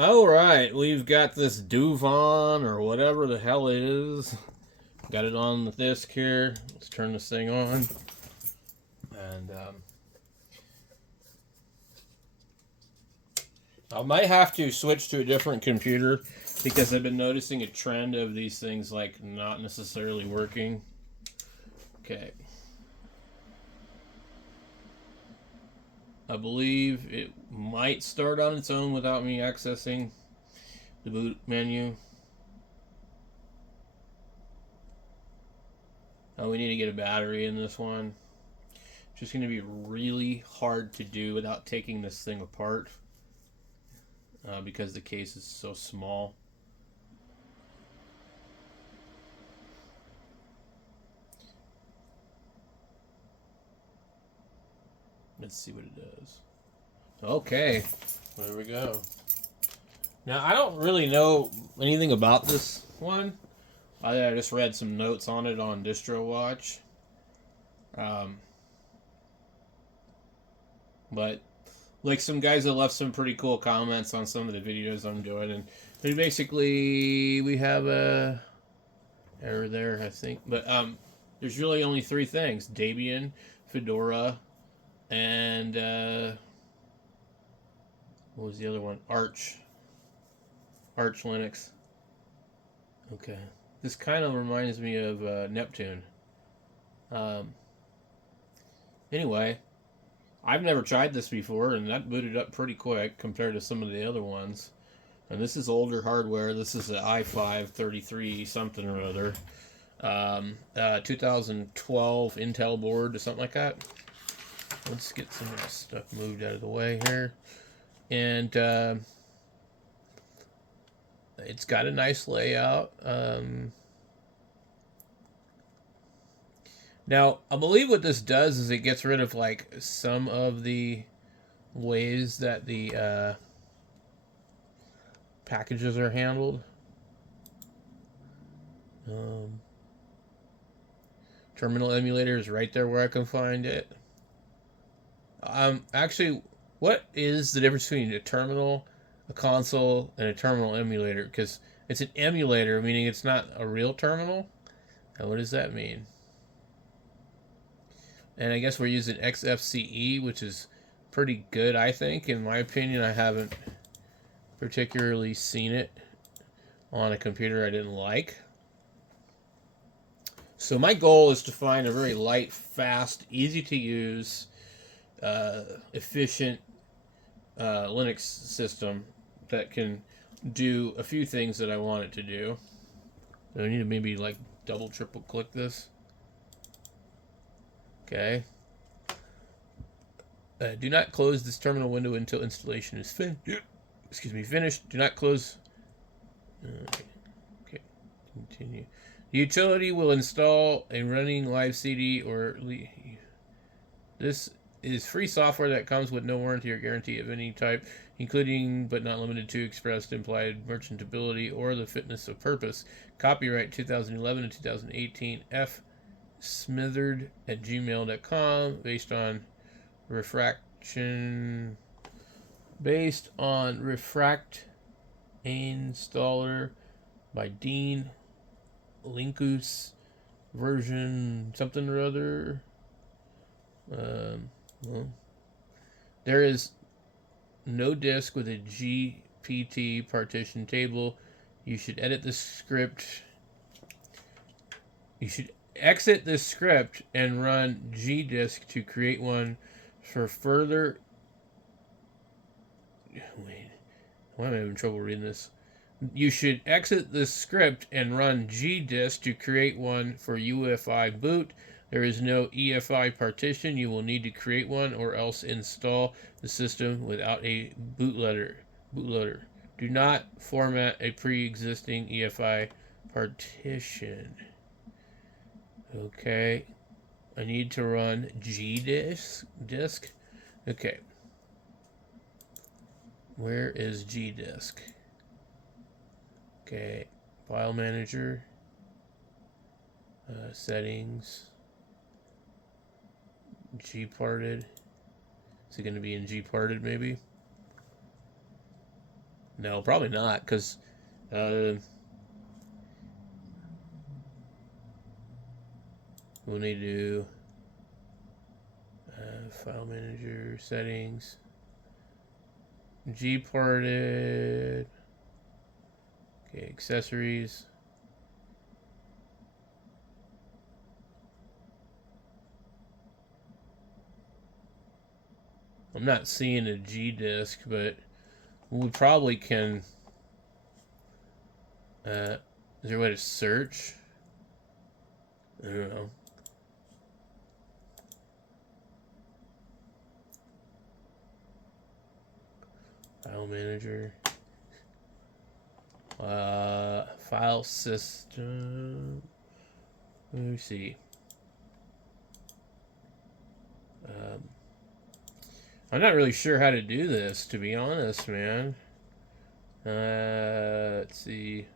Alright, we've got this Devuan or whatever the hell it is. Got it on the disc here. Let's turn this thing on. And I might have to switch to a different computer because I've been noticing a trend of these things like not necessarily working. Okay. I believe it might start on its own without me accessing the boot menu. Oh, we need to get a battery in this one. It's just going to be really hard to do without taking this thing apart because the case is so small. Let's see what it does. Okay, there we go. Now, I don't really know anything about this one. I just read some notes on it on DistroWatch. But like some guys have left some pretty cool comments on some of the videos I'm doing, and basically we have a error there, I think. But there's really only three things: Debian, Fedora, and what was the other one? Arch Linux. Okay, this kind of reminds me of Neptune. Um, anyway, I've never tried this before, and that booted up pretty quick compared to some of the other ones. And this is older hardware. This is an i5 33 something or other. 2012 Intel board or something like that. Let's get some of this stuff moved out of the way here. And it's got a nice layout. Now, I believe what this does is it gets rid of like some of the ways that the packages are handled. Terminal emulator is right there where I can find it. Actually, what is the difference between a terminal, a console, and a terminal emulator? Because it's an emulator, meaning it's not a real terminal. And what does that mean? And I guess we're using XFCE, which is pretty good, I think. In my opinion, I haven't particularly seen it on a computer I didn't like. So my goal is to find a very light, fast, easy to use, efficient Linux system that can do a few things that I want it to do. I need to maybe like double, triple click this. Okay. Do not close this terminal window until installation is finished. Do not close. Okay. Continue. The utility will install a running live CD or this is free software that comes with no warranty or guarantee of any type, including but not limited to expressed implied merchantability or the fitness of purpose. Copyright 2011 and 2018 F. Smithered at gmail.com based on refraction installer by Dean Linkus version something or other. Well, there is no disk with a GPT partition table. You should edit the script. You should exit this script and run gdisk to create one for further. Wait, why am I having trouble reading this? You should exit this script and run gdisk to create one for UEFI boot. There is no EFI partition. You will need to create one or else install the system without a bootloader. Do not format a pre-existing EFI partition. Okay. I need to run gdisk. Okay. Where is gdisk? Okay. File manager. Settings. Gparted. Is it going to be in Gparted maybe? No, probably not, because we'll need to do file manager settings, gparted, okay, accessories. I'm not seeing a G disk, but we probably can. Is there a way to search? I don't know. File manager. File system. Let me see. I'm not really sure how to do this, to be honest, man. Let's see.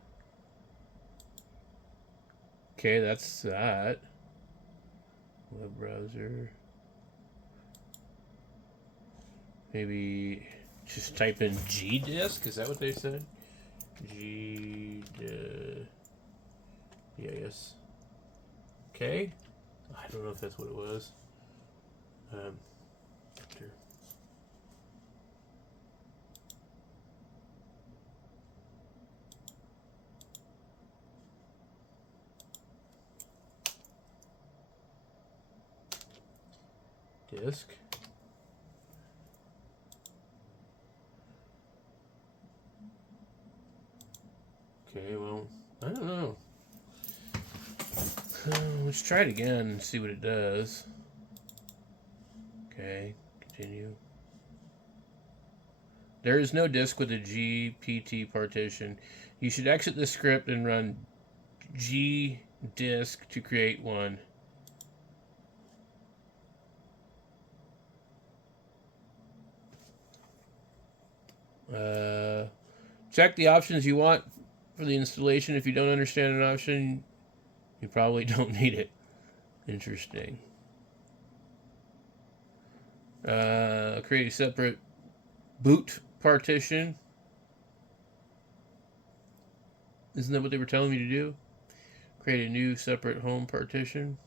Okay, that's that. Web browser. Maybe just type in gdisk. Is that what they said? Yes. Okay. I don't know if that's what it was. Sure. Disk. Okay, well, I don't know. Let's try it again and see what it does. Okay, continue. There is no disk with a GPT partition. You should exit the script and run gdisk to create one. Check the options you want for the installation. If you don't understand an option, you probably don't need it. Interesting. Create a separate boot partition. Isn't that what they were telling me to do? Create a new separate home partition.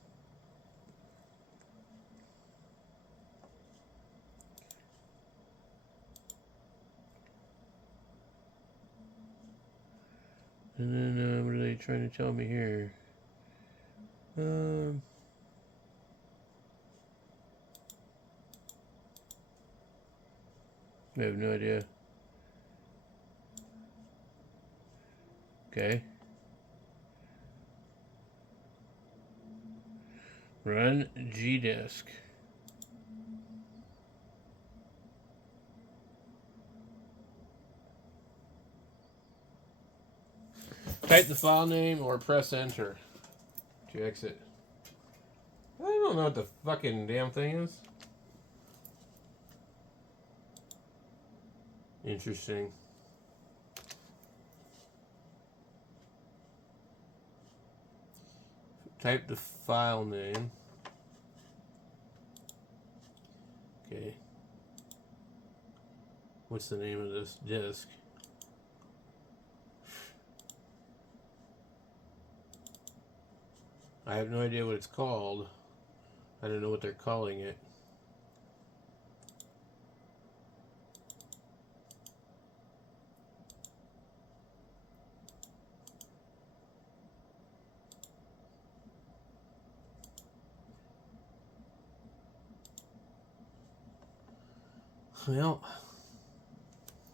And then what are they trying to tell me here? I have no idea. Okay. Run gdisk. Type the file name or press enter to exit. I don't know what the fucking damn thing is. Interesting. Type the file name. Okay. What's the name of this disk? I have no idea what it's called. I don't know what they're calling it. Well,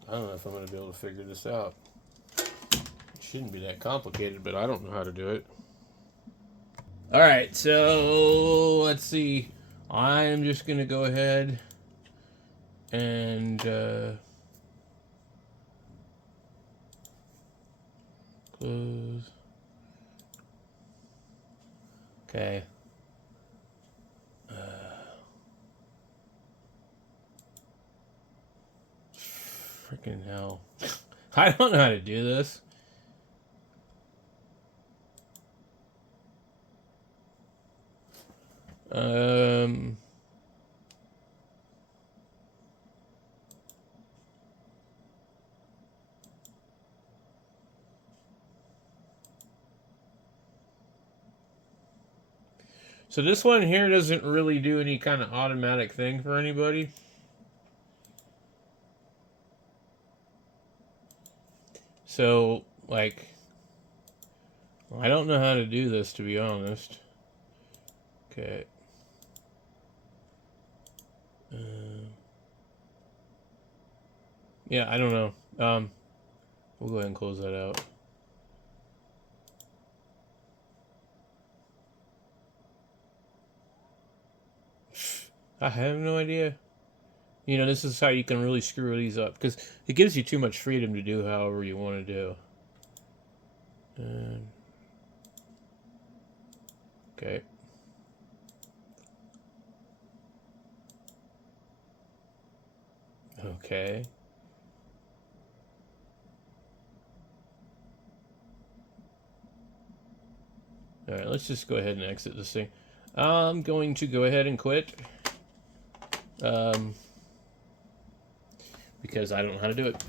I don't know if I'm going to be able to figure this out. It shouldn't be that complicated, but I don't know how to do it. Alright, so let's see. I'm just going to go ahead and close. Okay. Freaking hell. I don't know how to do this. So this one here doesn't really do any kind of automatic thing for anybody. So, like, I don't know how to do this, to be honest. Okay. Yeah, I don't know. We'll go ahead and close that out. I have no idea. You know, this is how you can really screw these up, because it gives you too much freedom to do however you want to do. Okay. Okay. Alright, let's just go ahead and exit this thing. I'm going to go ahead and quit. Because I don't know how to do it.